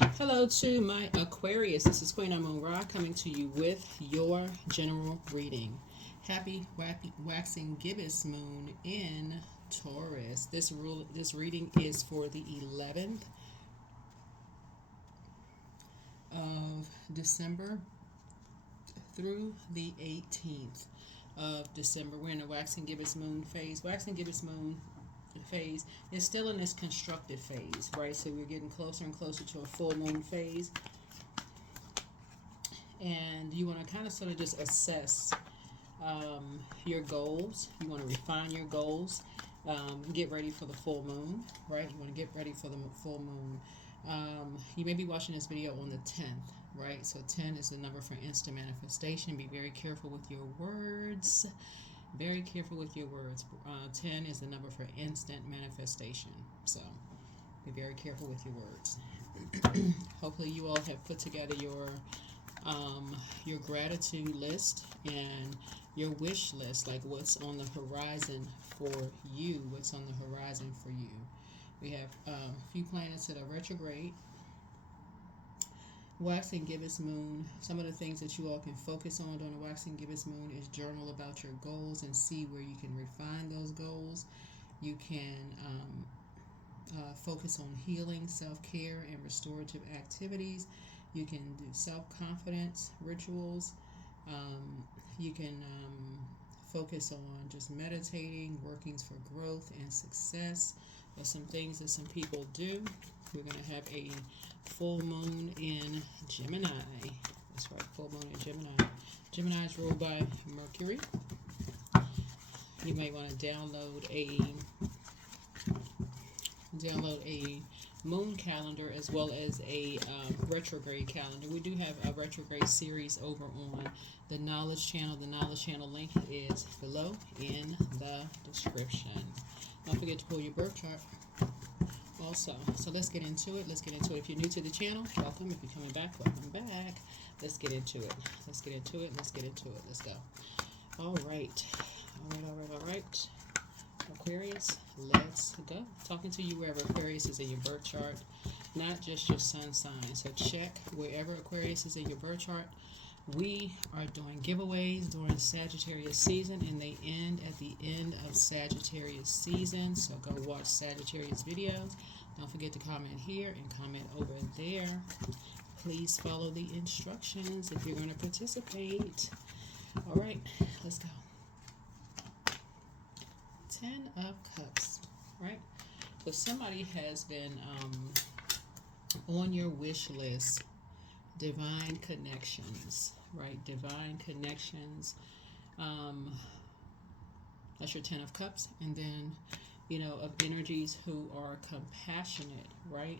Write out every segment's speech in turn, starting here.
Hello to my Aquarius. This is Queen Amun Ra coming to you with your general reading. Happy waxing gibbous moon in Taurus. This reading is for the 11th of December through the 18th of December. We're in a waxing gibbous moon phase. Waxing gibbous moon phase is still in this constructed phase, right? So we're getting closer and closer to a full moon phase, and you want to kind of sort of just assess your goals. You want to refine your goals, get ready for the full moon, right? You want to get ready for the full moon. You may be watching this video on the 10th, right? So 10 is the number for instant manifestation. Be very careful with your words. Very careful with your words. 10 is the number for instant manifestation. So be very careful with your words. Hopefully you all have put together your gratitude list and your wish list, like what's on the horizon for you, what's on the horizon for you. We have a few planets that are retrograde. Waxing gibbous moon. Some of the things that you all can focus on during the waxing gibbous moon is journal about your goals and see where you can refine those goals. You can focus on healing, self-care, and restorative activities. You can do self-confidence rituals. You can focus on just meditating, workings for growth and success. There's some things that some people do. We're going to have a full moon in Gemini. That's right, full moon in Gemini. Gemini is ruled by Mercury. You may want to download a moon calendar as well as a retrograde calendar. We do have a retrograde series over on the Knowledge Channel. The Knowledge Channel link is below in the description. Don't forget to pull your birth chart also. So let's get into it. If you're new to the channel, welcome. If you're coming back, welcome back. Let's get into it. Let's go. All right. Aquarius, let's go. Talking to you wherever Aquarius is in your birth chart, not just your sun sign. So check wherever Aquarius is in your birth chart. We are doing giveaways during Sagittarius season, and they end at the end of Sagittarius season. So go watch Sagittarius videos. Don't forget to comment here and comment over there. Please follow the instructions if you're going to participate. All right, let's go. 10 of Cups, right? So somebody has been on your wish list. Divine connections, right? Divine connections. That's your 10 of Cups. And then, of energies who are compassionate, right?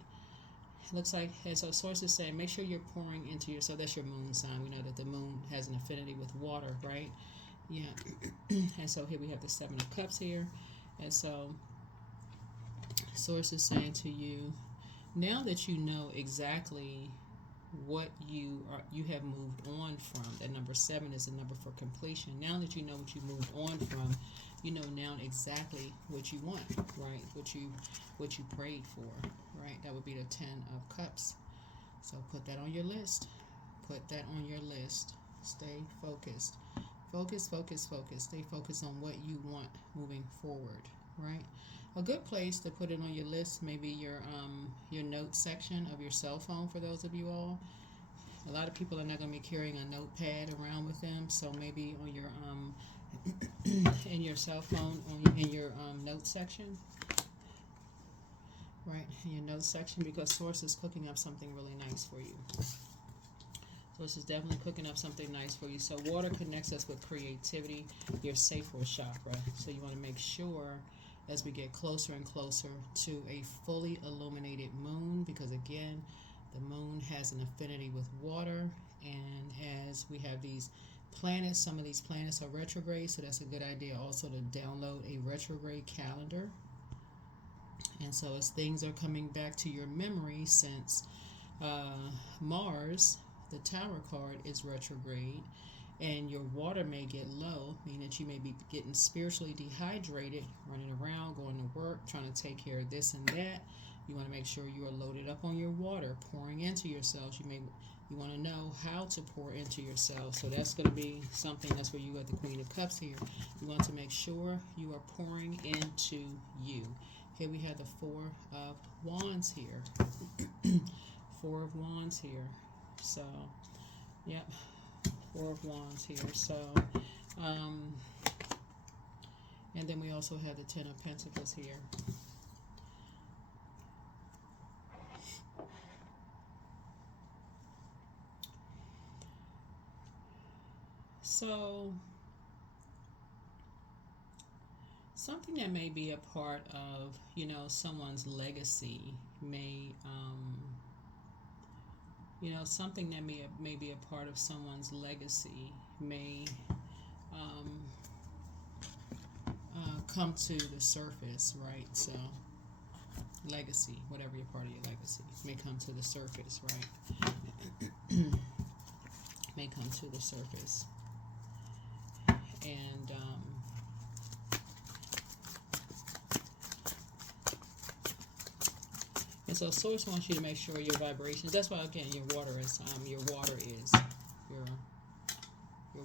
It looks like, as our sources say, make sure you're pouring into yourself. That's your moon sign. We know that the moon has an affinity with water, right? Yeah. And so here we have the 7 of Cups here. And so source is saying to you, now that you know exactly what you have moved on from, that number 7 is the number for completion. Now that you know what you moved on from, you know now exactly what you want, right? What you prayed for, right? That would be the 10 of Cups. So put that on your list. Stay focused. Focus. Stay focused on what you want moving forward, right? A good place to put it on your list may be your notes section of your cell phone for those of you all. A lot of people are not going to be carrying a notepad around with them, so maybe on your in your cell phone, in your notes section, right? In your notes section, because Source is cooking up something really nice for you. Source is definitely cooking up something nice for you. So water connects us with creativity, your sacral chakra. So you want to make sure as we get closer and closer to a fully illuminated moon, because again, the moon has an affinity with water, and as we have these planets, some of these planets are retrograde, so that's a good idea also to download a retrograde calendar. And so as things are coming back to your memory, since Mars, the Tower card, is retrograde, and your water may get low, meaning that you may be getting spiritually dehydrated, running around, going to work, trying to take care of this and that. You want to make sure you are loaded up on your water, pouring into yourselves. You want to know how to pour into yourself. So that's going to be something. That's where you got the Queen of Cups here. You want to make sure you are pouring into you. Here we have the Four of Wands here. Four of Wands here. So, yep, Four of Wands here. So, and then we also have the Ten of Pentacles here. So, something that may be a part of, someone's legacy may, something that may be a part of someone's legacy may come to the surface, right? So, legacy, whatever your part of your legacy, may come to the surface, right? May come to the surface. And so Source wants you to make sure your vibrations. That's why, again, your water is your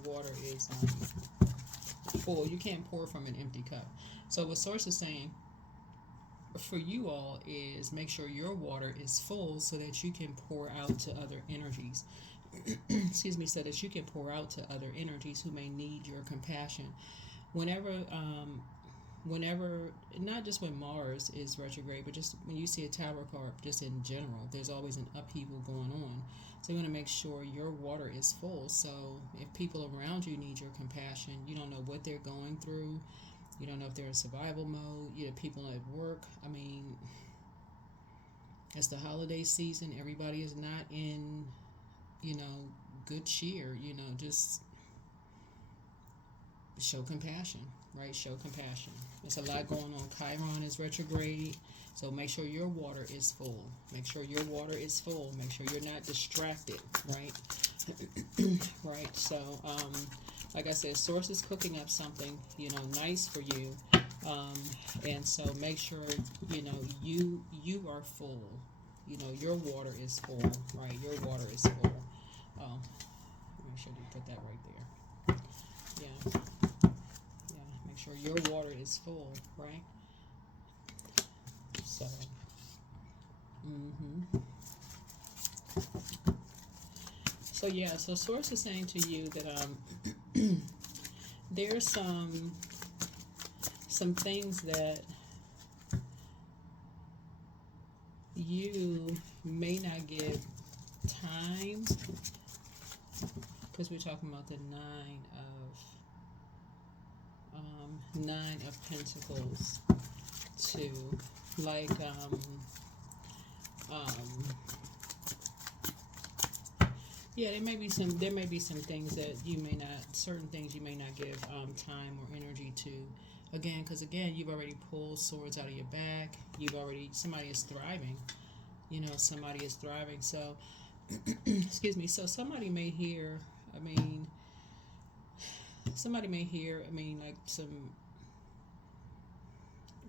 water is full. You can't pour from an empty cup. So what Source is saying for you all is make sure your water is full so that you can pour out to other energies. Excuse me, so that you can pour out to other energies who may need your compassion. Whenever, not just when Mars is retrograde, but just when you see a Tower card, just in general, there's always an upheaval going on. So you want to make sure your water is full. So if people around you need your compassion, you don't know what they're going through. You don't know if they're in survival mode. People at work. I mean, it's the holiday season. Everybody is not in, good cheer. Just show compassion, right? Show compassion. There's a lot going on. Chiron is retrograde. So make sure your water is full. Make sure your water is full. Make sure you're not distracted, right? Right. So, like I said, Source is cooking up something, nice for you. And so make sure, you are full. Your water is full, right? Your water is full. Make sure you put that right there. Yeah. Yeah. Make sure your water is full, right? So, So yeah, so Source is saying to you that there's some things that you may not give time, because we're talking about the Nine of Pentacles to like yeah, there may be some things that certain things you may not give time or energy to. Again, because you've already pulled swords out of your back. Somebody is thriving. Somebody is thriving. So, excuse me. So somebody may hear. Like some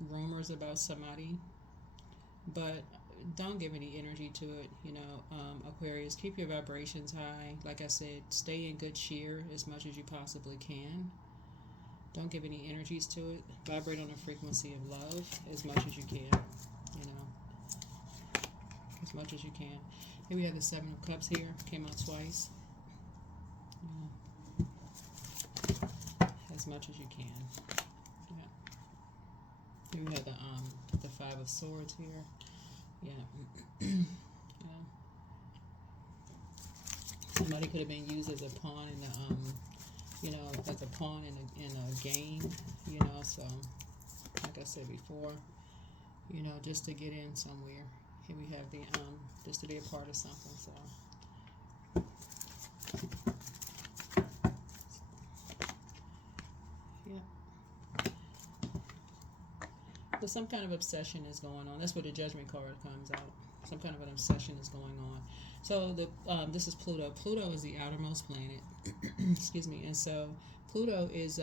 rumors about somebody, but don't give any energy to it. Aquarius, keep your vibrations high. Like I said, stay in good cheer as much as you possibly can. Don't give any energies to it. Vibrate on a frequency of love as much as you can. As much as you can. Here we have the Seven of Cups here. Came out twice. As much as you can. Yeah. Here we have the Five of Swords here. Yeah. Yeah. Somebody could have been used as a pawn in the as a pawn in a game, so like I said before, just to get in somewhere. Here we have the just to be a part of something, so yeah. So some kind of obsession is going on. That's where the Judgment card comes out. Some kind of an obsession is going on. So this is Pluto. Pluto is the outermost planet. Excuse me. And so Pluto is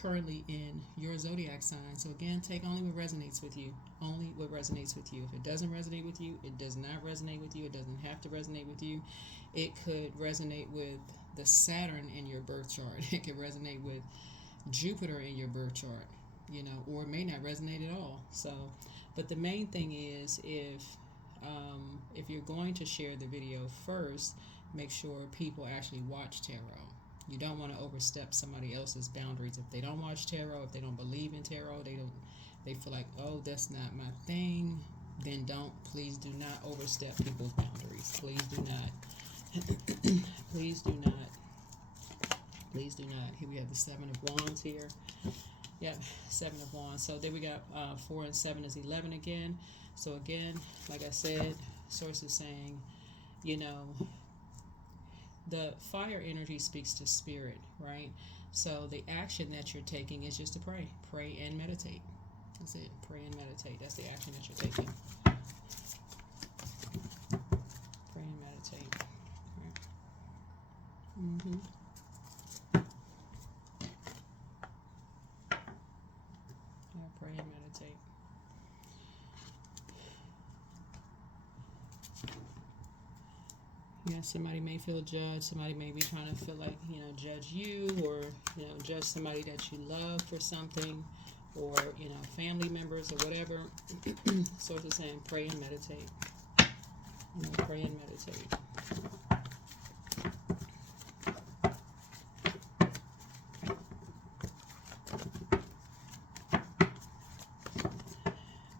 currently in your zodiac sign. So again, take only what resonates with you. Only what resonates with you. If it doesn't resonate with you, it does not resonate with you. It doesn't have to resonate with you. It could resonate with the Saturn in your birth chart. It could resonate with Jupiter in your birth chart, or it may not resonate at all. So, but the main thing is if you're going to share the video first, make sure people actually watch tarot. You don't want to overstep somebody else's boundaries. If they don't watch tarot, if they don't believe in tarot, they feel like, oh, that's not my thing, then please do not overstep people's boundaries. Please do not. Please do not. Please do not. Here we have the Seven of Wands here. Yep, Seven of Wands. So there we got 4 and 7 is 11 again. So again, like I said, source is saying, the fire energy speaks to spirit, right? So the action that you're taking is just to pray. Pray and meditate. That's it. Pray and meditate. That's the action that you're taking. Pray and meditate. Right. Mm-hmm. Yeah, pray and meditate. Yeah, somebody may feel judged. Somebody may be trying to feel like, judge you, or, judge somebody that you love for something, or, family members or whatever. Source is saying pray and meditate. Pray and meditate.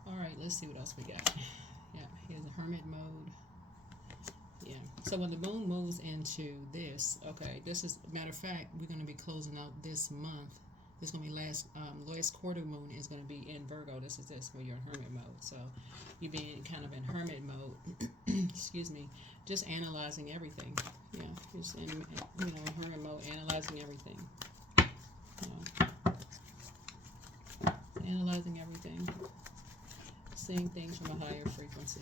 All right, let's see what else we got. Yeah, here's a hermit mode. Yeah. So when the moon moves into this, this is, matter of fact, we're going to be closing out this month. This is going to be last quarter moon is going to be in Virgo. This is where you're in hermit mode. So you being kind of in hermit mode, excuse me, just analyzing everything. Yeah, just in hermit mode, analyzing everything. Analyzing everything. Seeing things from a higher frequency.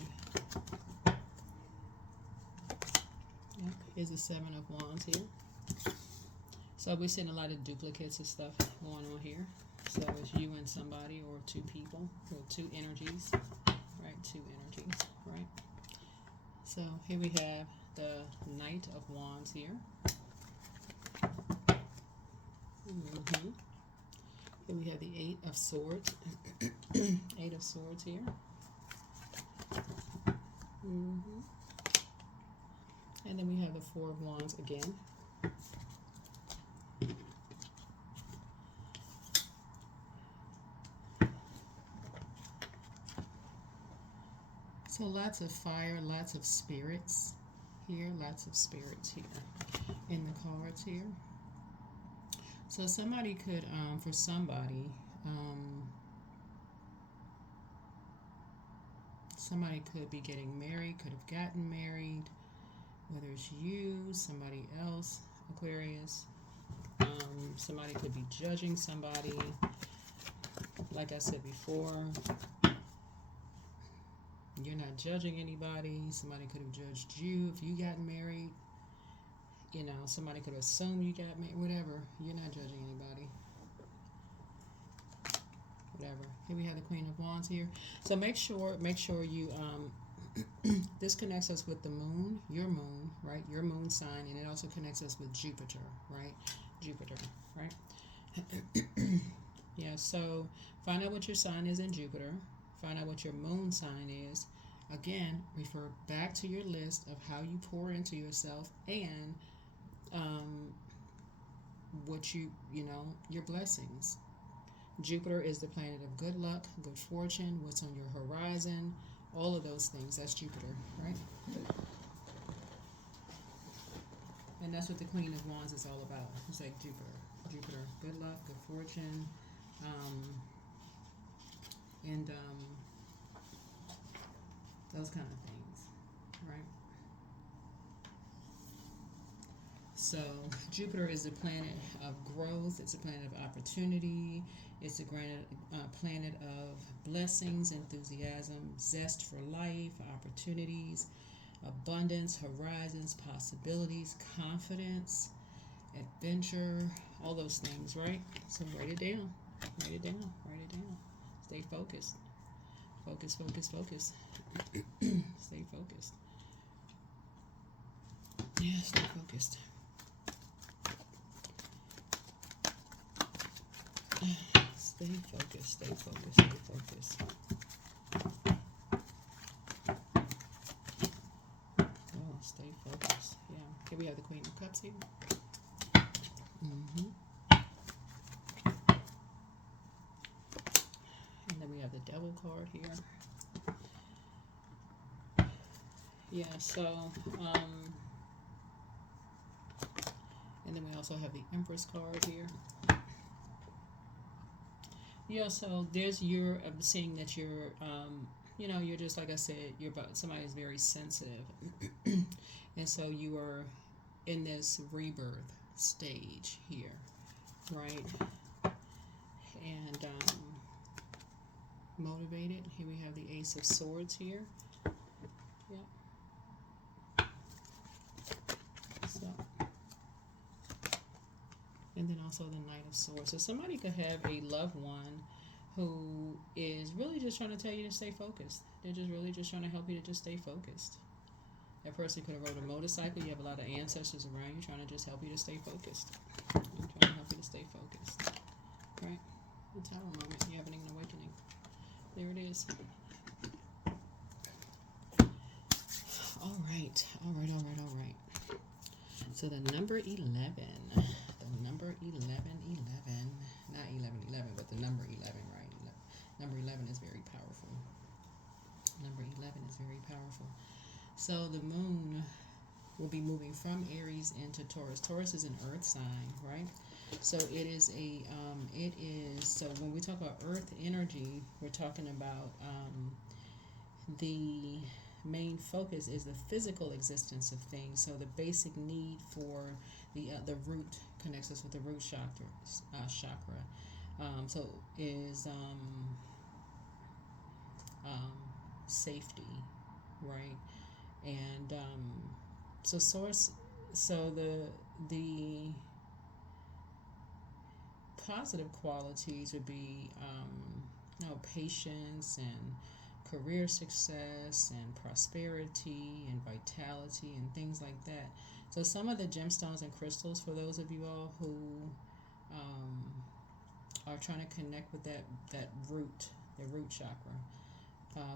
Yep, here's the Seven of Wands here. So we're seeing a lot of duplicates of stuff going on here. So it's you and somebody, or two people, or two energies, right? Two energies, right? So here we have the Knight of Wands here. Mm-hmm. Here we have the Eight of Swords. Eight of Swords here. Mm-hmm. And then we have the Four of Wands again. So lots of fire, lots of spirits here, lots of spirits here in the cards here. So somebody could, for somebody, somebody could be getting married, could have gotten married, whether it's you, somebody else, Aquarius. Somebody could be judging somebody. Like I said before, you're not judging anybody. Somebody could have judged you if you got married. Somebody could assume you got married. Whatever. You're not judging anybody. Whatever. Here we have the Queen of Wands here. So make sure you this connects us with the moon, your moon, right? Your moon sign, and it also connects us with Jupiter, right? Jupiter, right? Yeah, so find out what your sign is in Jupiter. Find out what your moon sign is. Again, refer back to your list of how you pour into yourself and what your blessings. Jupiter is the planet of good luck, good fortune, what's on your horizon, all of those things. That's Jupiter, right? And that's what the Queen of Wands is all about. It's like Jupiter, good luck, good fortune, and those kind of things, right? So Jupiter is a planet of growth. It's a planet of opportunity. It's a planet of blessings, enthusiasm, zest for life, opportunities, abundance, horizons, possibilities, confidence. adventure, all those things, right? So write it down. Write it down. Write it down. Stay focused. Focus, focus, focus. Stay focused. Yeah, stay focused. Stay focused, stay focused, stay focused. Oh, stay focused. Yeah. Here we have the Queen of Cups here. And then we have the Devil card here. Yeah, so, and then we also have the Empress card here. Yeah, so there's I'm seeing that you're, you're just, like I said, you're about, somebody is very sensitive. And so you are in this rebirth stage here, right? And motivated. Here we have the Ace of Swords here. Yeah. So, and then also the Knight of Swords. So somebody could have a loved one who is really just trying to tell you to stay focused. They're just really just trying to help you to just stay focused. That person could have rode a motorcycle. You have a lot of ancestors around you trying to just help you to stay focused. I'm trying to help you to stay focused. Right? The Tower moment. You're having an awakening. There it is. All right. All right, all right, all right. So the number 11. The number 11, 11. Not 11, 11, but the number 11, right? Number 11 is very powerful. Number 11 is very powerful. So the moon will be moving from Aries into Taurus. Taurus is an earth sign, right? So it is so when we talk about earth energy, we're talking about the main focus is the physical existence of things. So the basic need for the root connects us with the root chakra. So is safety, right? And so the positive qualities would be patience and career success and prosperity and vitality and things like that. So some of the gemstones and crystals, for those of you all who are trying to connect with the root chakra,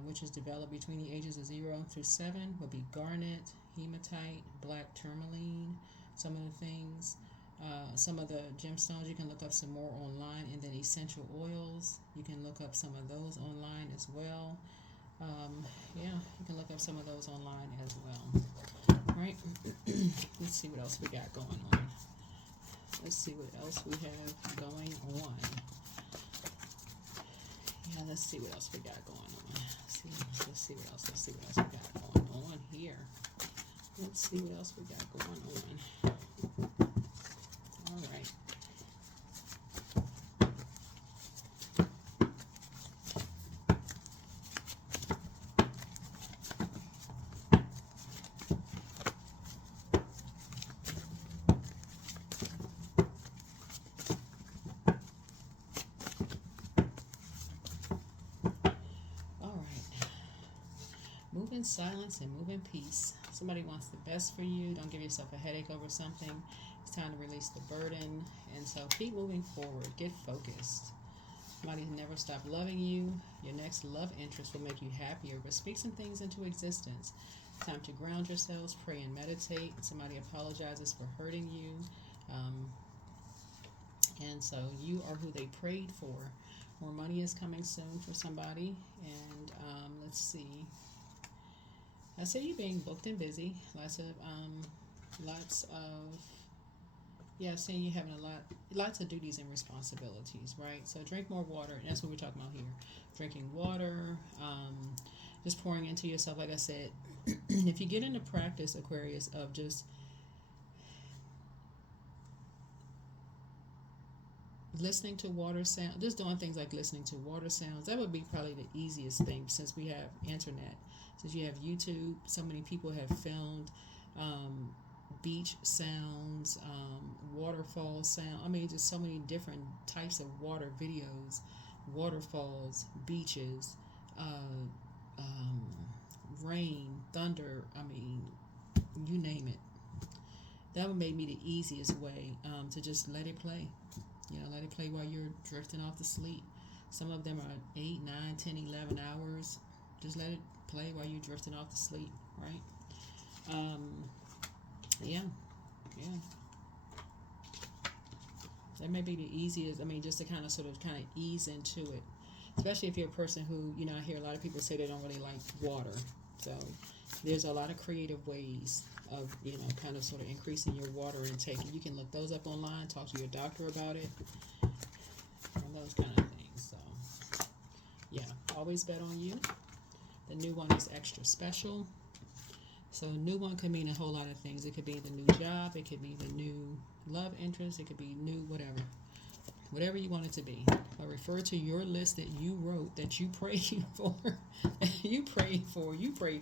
which is developed between the ages of 0 through 7, would be garnet, hematite, black tourmaline, some of the things. Some of the gemstones, you can look up some more online, and then essential oils, you can look up some of those online as well. You can look up some of those online as well. Right? Let's see what else we got going on. Let's see what else we have going on. Yeah, let's see what else we got going on. Let's see what else we got going on here. Let's see what else we got going on. All right. Move in silence and move in peace. Somebody wants the best for you. Don't give yourself a headache over something. It's time to release the burden. And so keep moving forward. Get focused. Somebody never stop loving you. Your next love interest will make you happier. But speak some things into existence. Time to ground yourselves. Pray and meditate. Somebody apologizes for hurting you. And so you are who they prayed for. More money is coming soon for somebody. And let's see. I say you're being booked and busy. Saying you're having lots of duties and responsibilities, right? So drink more water. And that's what we're talking about here. Drinking water, just pouring into yourself. Like I said, if you get into practice, Aquarius, of just listening to water sound, just doing things like listening to water sounds, that would be probably the easiest thing, since we have internet, since you have YouTube. So many people have filmed beach sounds, waterfall sound. I mean, just so many different types of water videos, waterfalls, beaches, uh, um, rain, thunder. I mean, you name it. That would make me the easiest way to just let it play. Let it play while you're drifting off to sleep. Some of them are 8, 9, 10, 11 hours. Just let it play while you're drifting off to sleep, right? Yeah, yeah. That may be the easiest. I mean, just to kind of ease into it, especially if you're a person who, I hear a lot of people say they don't really like water. So there's a lot of creative ways of, kind of increasing your water intake. You can look those up online, talk to your doctor about it, and those kind of things. So, yeah, always bet on you. The new one is extra special. So new one could mean a whole lot of things. It could be the new job. It could be the new love interest. It could be new whatever you want it to be. But refer to your list that you wrote, that you prayed for. You prayed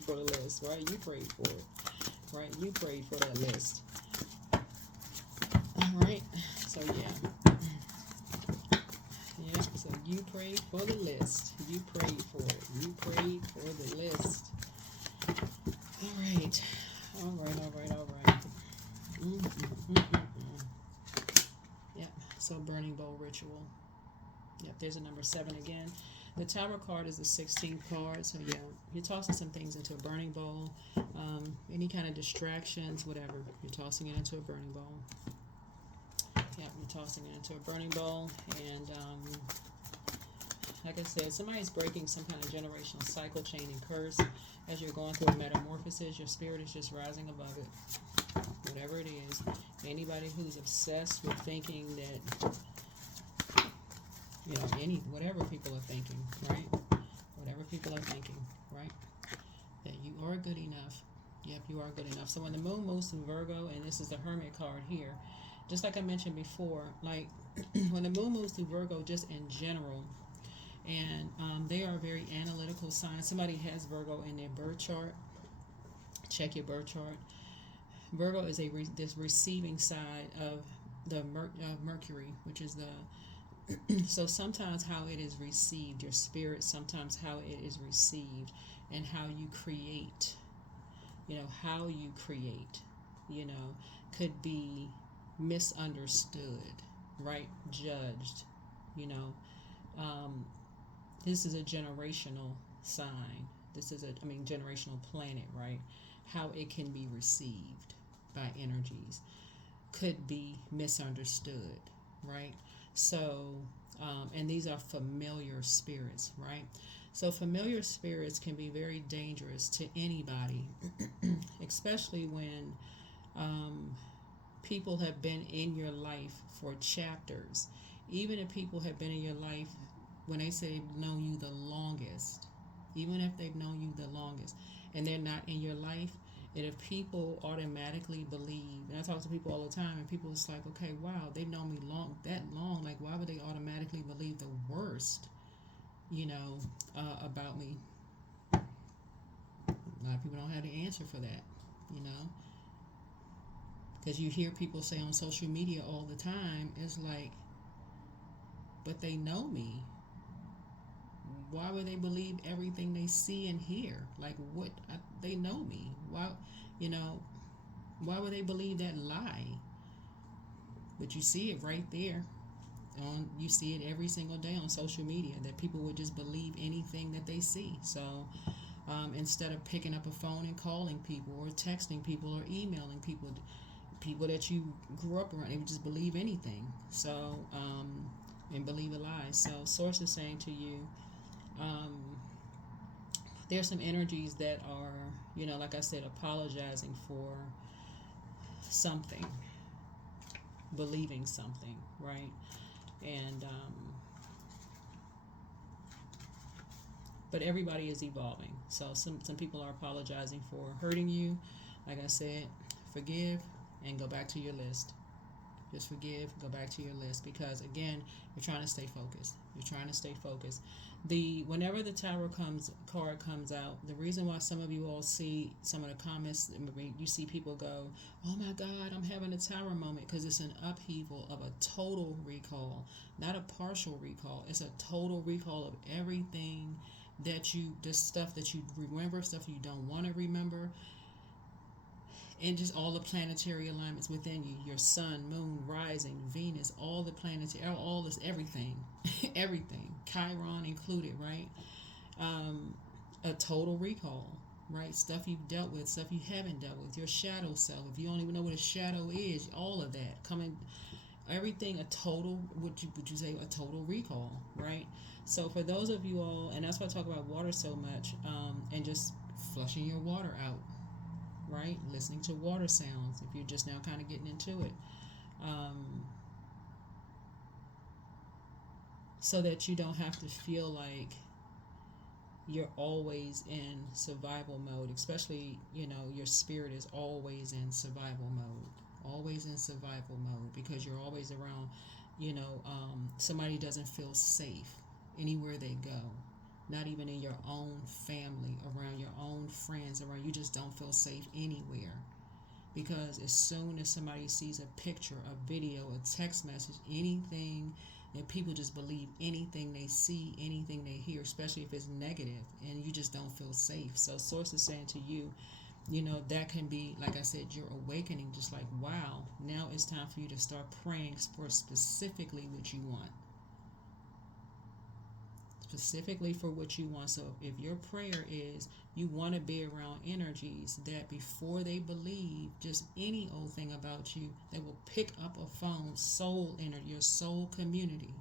for the list, right? You prayed for it, right? You prayed for that list. All right. So yeah. Yeah. So you prayed for the list. You prayed for it. You prayed for the list. All right. Yep. So burning bowl ritual. Yep. There's a number 7 again. The Tower card is the 16th card. So yeah, you're tossing some things into a burning bowl. Any kind of distractions, whatever. You're tossing it into a burning bowl. Yep. You're tossing it into a burning bowl, and like I said, somebody's breaking some kind of generational cycle, chain, and curse. As you're going through a metamorphosis, your spirit is just rising above it. Whatever it is. Anybody who's obsessed with thinking that, whatever people are thinking, right? Whatever people are thinking, right? That you are good enough. Yep, you are good enough. So when the moon moves in Virgo, and this is the Hermit card here, just like I mentioned before, like when the moon moves through Virgo, just in general, and they are a very analytical sign. Somebody has Virgo in their birth chart. Check your birth chart. Virgo is this receiving side of the Mercury, which is the so sometimes how it is received, your spirit, sometimes how it is received, and how you create, could be misunderstood, right? Judged, this is a generational sign. This is generational planet, right? How it can be received by energies could be misunderstood, right? So, and these are familiar spirits, right? So familiar spirits can be very dangerous to anybody, especially when people have been in your life for chapters. Even if people have been in your life, when they say they've known you the longest, even if they've known you the longest, and they're not in your life, and if people automatically believe, and I talk to people all the time, and people it's like, okay, wow, they've known me that long, like why would they automatically believe the worst, about me? A lot of people don't have the answer for that, because you hear people say on social media all the time, it's like, but they know me. Why would they believe everything they see and hear? Like they know me. Why would they believe that lie? But you see it right there. You see it every single day on social media, that people would just believe anything that they see. So instead of picking up a phone and calling people or texting people or emailing people that you grew up around, they would just believe anything. So and believe a lie. So source is saying to you, there's some energies that are, like I said, apologizing for something, believing something, right? And but everybody is evolving. So some people are apologizing for hurting you. Like I said, forgive and go back to your list. Just forgive, go back to your list, because again, you're trying to stay focused. You're trying to stay focused. Whenever the Tower card comes out, the reason why some of you all see some of the comments, you see people go, "Oh my God, I'm having a Tower moment," because it's an upheaval of a total recall, not a partial recall. It's a total recall of everything the stuff that you remember, stuff you don't want to remember, and just all the planetary alignments within you, your sun, moon, rising, Venus, all the planetary, all this, everything, everything, Chiron included, right? A total recall, right? Stuff you've dealt with, stuff you haven't dealt with, your shadow self. If you don't even know what a shadow is, all of that coming, everything, a total, would you say a total recall, right? So for those of you all, and that's why I talk about water so much, and just flushing your water out, right? Listening to water sounds if you're just now kind of getting into it, so that you don't have to feel like you're always in survival mode, especially, your spirit is always in survival mode, because you're always around, somebody doesn't feel safe anywhere they go. Not even in your own family, around your own friends, around, you just don't feel safe anywhere. Because as soon as somebody sees a picture, a video, a text message, anything, and people just believe anything they see, anything they hear, especially if it's negative, and you just don't feel safe. So Source is saying to you, that can be, like I said, your awakening, just like, wow, now it's time for you to start praying for specifically what you want. Specifically for what you want. So if your prayer is you want to be around energies that before they believe just any old thing about you, they will pick up a phone, soul energy, your soul community.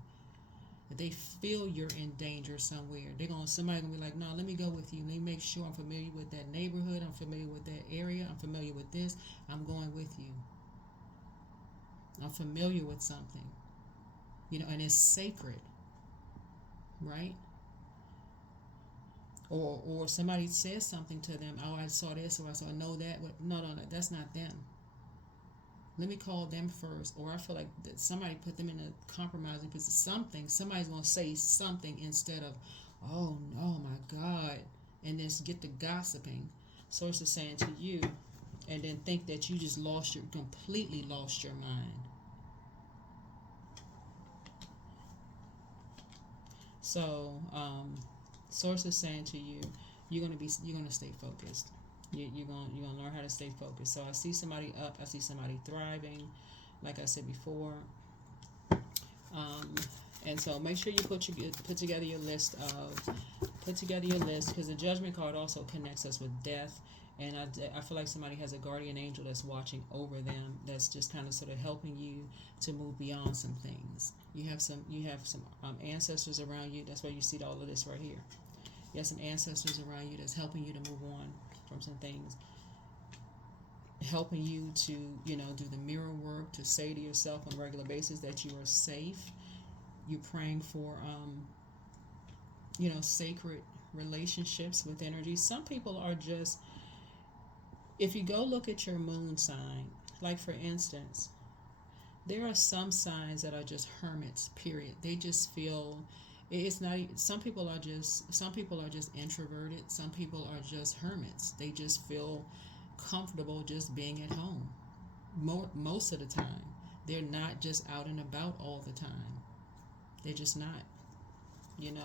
If they feel you're in danger somewhere, somebody gonna be like, no, let me go with you. Let me make sure I'm familiar with that neighborhood, I'm familiar with that area, I'm familiar with this, I'm going with you. I'm familiar with something. And it's sacred. Right? Or somebody says something to them. Oh, I saw this, or I saw that. No, that's not them. Let me call them first. Or I feel like that somebody put them in a compromising position. Somebody's going to say something instead of, oh no, my God, and then get the gossiping. Source is saying to you, and then think that you just completely lost your mind. So, Source is saying to you, you're gonna stay focused. You're gonna learn how to stay focused. So I see somebody up. I see somebody thriving, like I said before. And so make sure you put together your list, because the Judgment card also connects us with death. And I feel like somebody has a guardian angel that's watching over them, that's just kind of sort of helping you to move beyond some things. You have some ancestors around you. That's why you see all of this right here. You have some ancestors around you that's helping you to move on from some things, helping you to do the mirror work, to say to yourself on a regular basis that you are safe. You're praying for sacred relationships with energy. Some people are just, if you go look at your moon sign, like for instance, there are some signs that are just hermits, period. They just feel, it's not, some people are just introverted. Some people are just hermits. They just feel comfortable just being at home. Most of the time. They're not just out and about all the time. They're just not.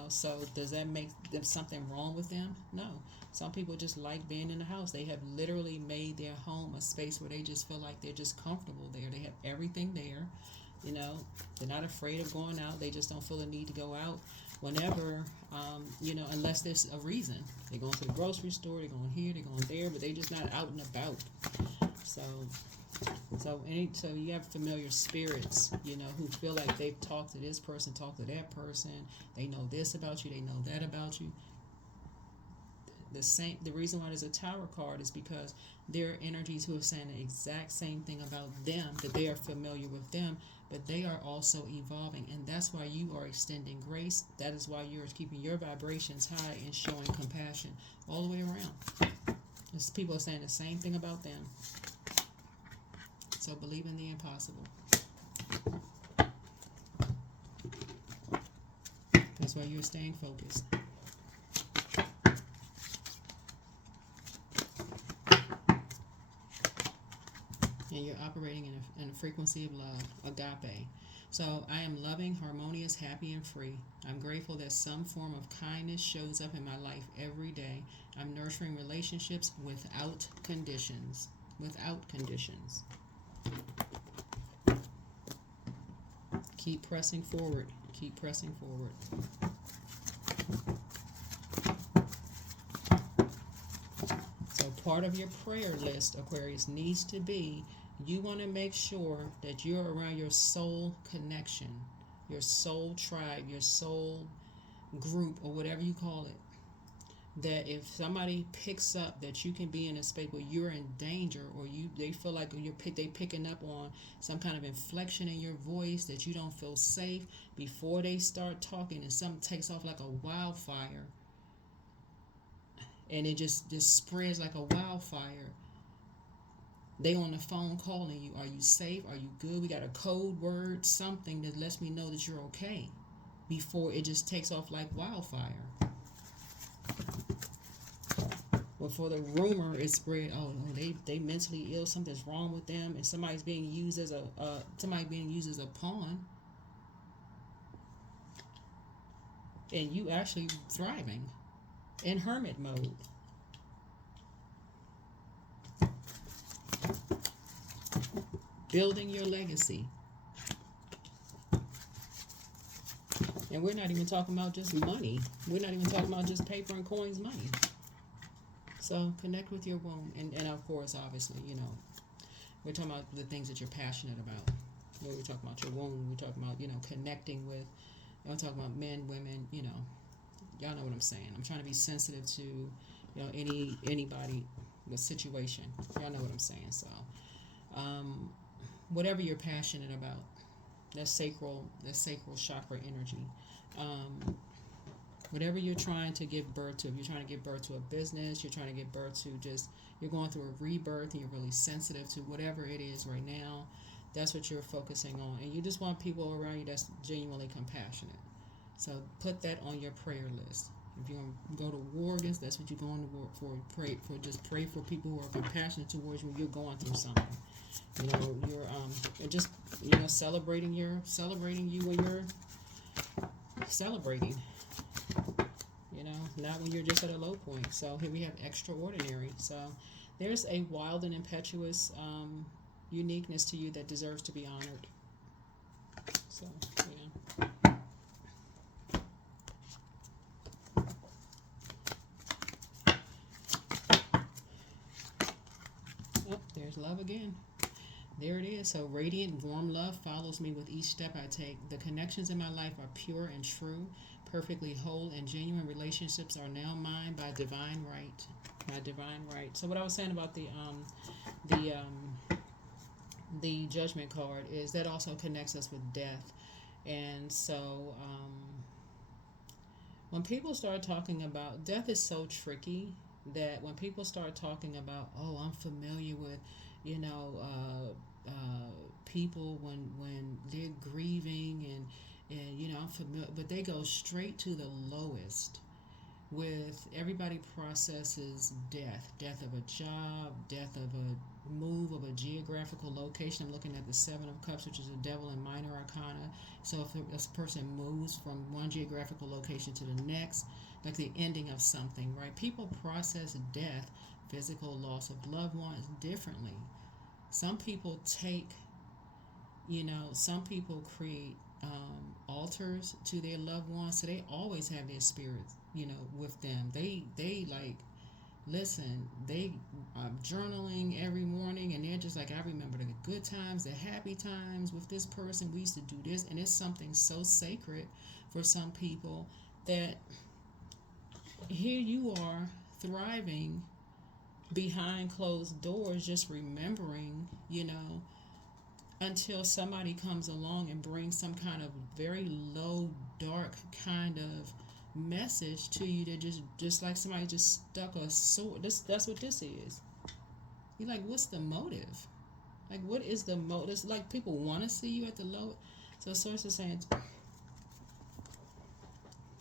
So does that make them something wrong with them? No. Some people just like being in the house. They have literally made their home a space where they just feel like they're just comfortable there. They have everything there. They're not afraid of going out. They just don't feel the need to go out whenever, unless there's a reason. They're going to the grocery store, they're going here, they're going there, but they're just not out and about. So you have familiar spirits, who feel like they've talked to this person, talked to that person. They know this about you, they know that about you. The reason why there's a Tower card is because there are energies who are saying the exact same thing about them, that they are familiar with them, but they are also evolving, and that's why you are extending grace. That is why you're keeping your vibrations high and showing compassion all the way around. People are saying the same thing about them. So believe in the impossible. why you're staying focused. And you're operating in a frequency of love, agape. So I am loving, harmonious, happy, and free. I'm grateful that some form of kindness shows up in my life every day. I'm nurturing relationships without conditions. Without conditions. Keep pressing forward. Keep pressing forward. So part of your prayer list, Aquarius, needs to be, you want to make sure that you're around your soul connection, your soul tribe, your soul group, or whatever you call it. That if somebody picks up that you can be in a space where you're in danger, or they feel like they picking up on some kind of inflection in your voice, that you don't feel safe, before they start talking and something takes off like a wildfire, and it just spreads like a wildfire. They on the phone calling you. Are you safe? Are you good? We got a code word, something that lets me know that you're okay, before it just takes off like wildfire. Before the rumor is spread, they mentally ill, something's wrong with them, and somebody's being used as a pawn, and you actually thriving in hermit mode. Building your legacy. And we're not even talking about just money. We're not even talking about just paper and coins money. So connect with your womb. And of course, obviously, we're talking about the things that you're passionate about. We're talking about your womb. We're talking about, connecting with, we're talking about men, women, y'all know what I'm saying. I'm trying to be sensitive to, anybody with situation. Y'all know what I'm saying. So, whatever you're passionate about, that sacral chakra energy, whatever you're trying to give birth to. If you're trying to give birth to a business, you're trying to give birth to you're going through a rebirth, and you're really sensitive to whatever it is right now, that's what you're focusing on. And you just want people around you that's genuinely compassionate. So put that on your prayer list. If you're going to go to war against, that's what you're going to war for. Pray for people who are compassionate towards you when you're going through something. You're just celebrating you when you're celebrating. Not when you're just at a low point. So here we have extraordinary. So there's a wild and impetuous uniqueness to you that deserves to be honored. So yeah. Oh, there's love again. There it is. So radiant, warm love follows me with each step I take. The connections in my life are pure and true, perfectly whole, and genuine relationships are now mine by divine right. By divine right. So what I was saying about the judgment card is that also connects us with death. And so when people start talking about death, is so tricky that when people start talking about, I'm familiar with, people when they're grieving and I'm familiar, but they go straight to the lowest. With everybody processes death of a job, death of a move of a geographical location. I'm looking at the Seven of Cups, which is a devil in minor arcana. So if a person moves from one geographical location to the next, like the ending of something, right? People process death, physical loss of loved ones, differently. Some people some people create altars to their loved ones, so they always have their spirits, with them. They listen, they are journaling every morning, and they're just like, I remember the good times, the happy times with this person. We used to do this, and it's something so sacred for some people that here you are thriving behind closed doors, just remembering, until somebody comes along and brings some kind of very low, dark kind of message to you that just like somebody just stuck a sword. That's what this is. You're like, what's the motive? Like, what is the motive? It's like people want to see you at the low. So source is saying,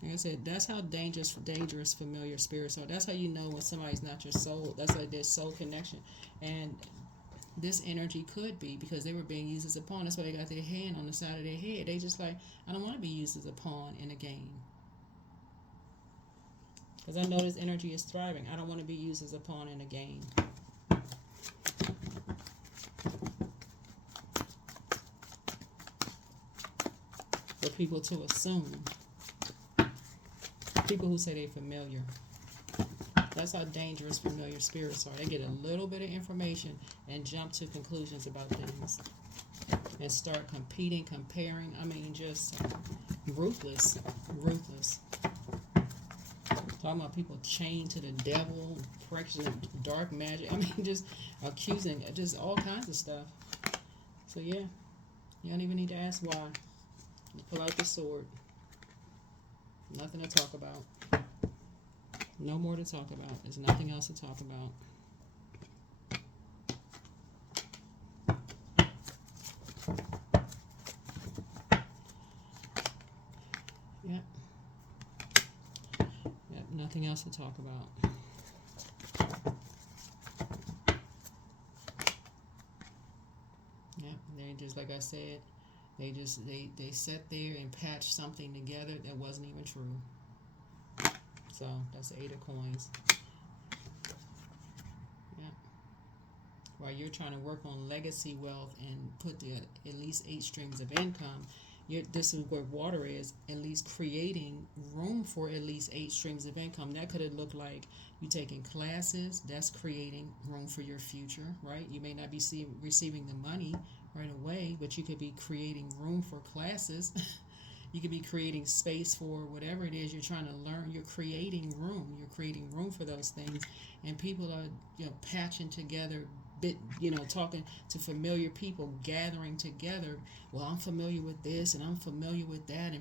Like I said, that's how dangerous familiar spirits are. That's how you know when somebody's not your soul. That's like their soul connection. And this energy could be because they were being used as a pawn. That's why they got their hand on the side of their head. They just like, I don't want to be used as a pawn in a game. Because I know this energy is thriving. I don't want to be used as a pawn in a game. For people to assume. People who say they're familiar. That's how dangerous familiar spirits are. They get a little bit of information and jump to conclusions about things. And start competing, comparing. I mean, just ruthless. Ruthless. Talking about people chained to the devil, practicing dark magic. I mean, just accusing, just all kinds of stuff. So, yeah. You don't even need to ask why. You pull out the sword. Nothing to talk about. No more to talk about. There's nothing else to talk about. Yep. Yep, nothing else to talk about. Yep, they just, like I said, they sat there and patched something together that wasn't even true. So that's the 8 of coins. Yeah. While you're trying to work on legacy wealth and put at least 8 streams of income, this is where water is, at least creating room for at least 8 streams of income. That could have looked like you taking classes. That's creating room for your future, right? You may not be receiving the money right away, but you could be creating room for classes. You could be creating space for whatever it is you're trying to learn. You're creating room. You're creating room for those things. And people are, patching together, talking to familiar people, gathering together. Well, I'm familiar with this and I'm familiar with that.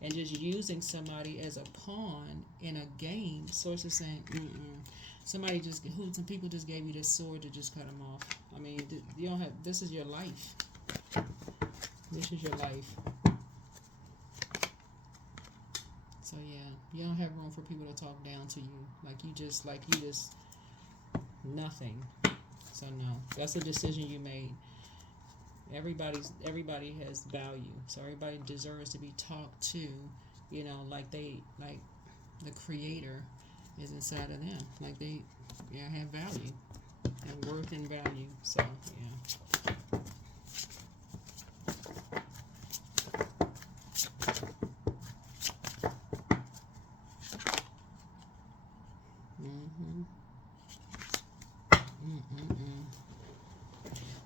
And just using somebody as a pawn in a game. Source is saying, some people just gave you this sword to just cut them off. I mean, this is your life. This is your life. So yeah, you don't have room for people to talk down to you. Like you just nothing. So no, that's a decision you made. Everybody has value. So everybody deserves to be talked to, like the creator is inside of them. Like they have value and worth and value. So yeah.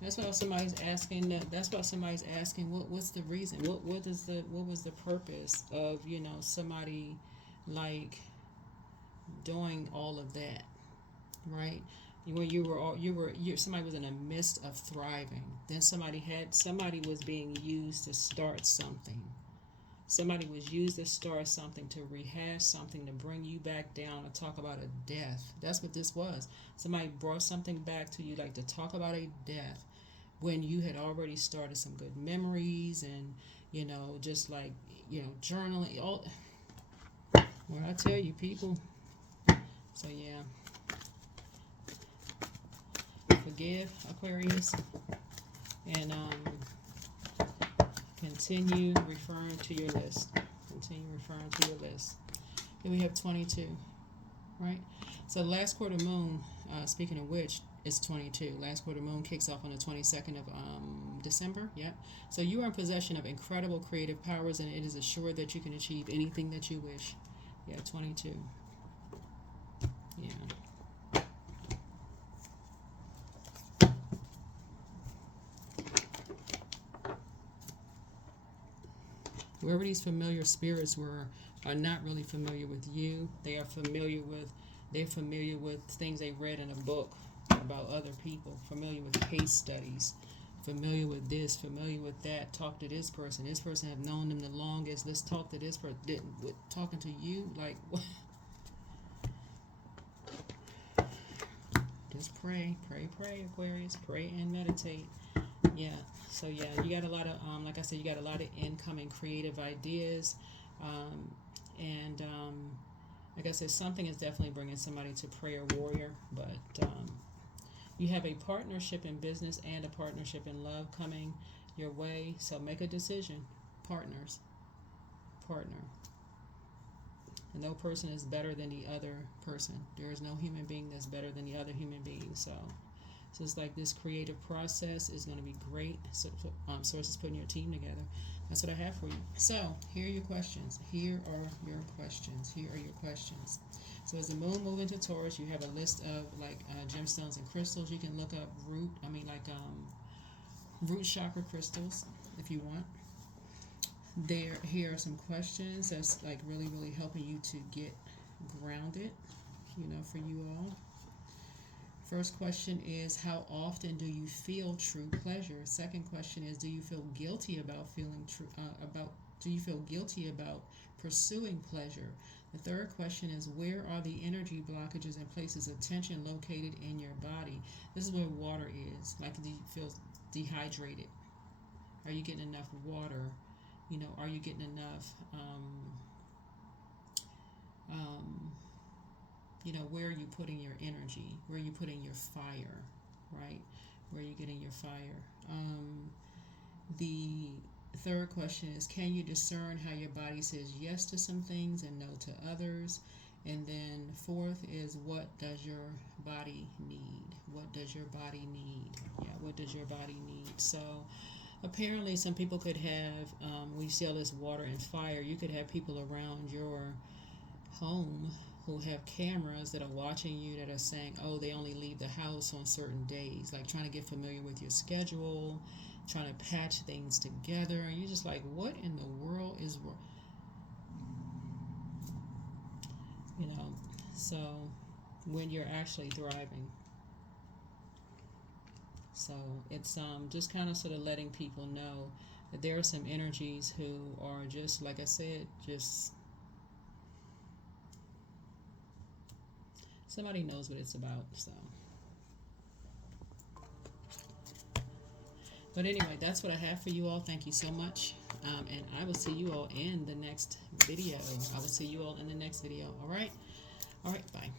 That's why somebody's asking. That's why somebody's asking. What's the reason? What was the purpose of somebody like doing all of that, right? When somebody was in the midst of thriving. Then somebody was being used to start something. Somebody was used to start something, to rehash something, to bring you back down, to talk about a death. That's what this was. Somebody brought something back to you, like to talk about a death, when you had already started some good memories and, just like, journaling. All. Well, I tell you, people. So, yeah. Forgive, Aquarius. And, continue referring to your list. Continue referring to your list. Here we have 22, right? So last quarter moon, speaking of which, is 22. Last quarter moon kicks off on the 22nd of December. Yep. So you are in possession of incredible creative powers, and it is assured that you can achieve anything that you wish. Yeah, 22. Yeah. Whoever these familiar spirits are not really familiar with you. They're familiar with things they read in a book about other people, familiar with case studies, familiar with this, familiar with that. Talk to this person. This person have known them the longest. Let's talk to this person. Talking to you, like what? Just pray, Aquarius. Pray and meditate. Yeah. So yeah, you got a lot of like I said, you got a lot of incoming creative ideas. And like I said, something is definitely bringing somebody to prayer warrior, but you have a partnership in business and a partnership in love coming your way. So make a decision. Partners. Partner. And no person is better than the other person. There is no human being that's better than the other human being. So it's like this creative process is going to be great. So, sources putting your team together. That's what I have for you. So here are your questions. Here are your questions. Here are your questions. So as the moon moves into Taurus, you have a list of like gemstones and crystals. You can look up root chakra crystals if you want. Here are some questions that's like really, really helping you to get grounded, for you all. First question is, how often do you feel true pleasure? Second question is, do you feel guilty about do you feel guilty about pursuing pleasure? The third question is, where are the energy blockages and places of tension located in your body? This is where water is. Like, do you feel dehydrated? Are you getting enough water? Are you getting enough, where are you putting your energy? Where are you putting your fire, right? Where are you getting your fire? The third question is, can you discern how your body says yes to some things and no to others? And then fourth is, what does your body need? What does your body need? Yeah, what does your body need? So apparently some people could have, we see all this water and fire, you could have people around your home who have cameras that are watching you, that are saying, oh, they only leave the house on certain days, like trying to get familiar with your schedule, trying to patch things together, and you're just like, what in the world is wrong? So when you're actually thriving. So it's just kind of sort of letting people know that there are some energies who are just, like I said, just somebody knows what it's about. So, but anyway, that's what I have for you all. Thank you so much, and I will see you all in the next video. All right, bye.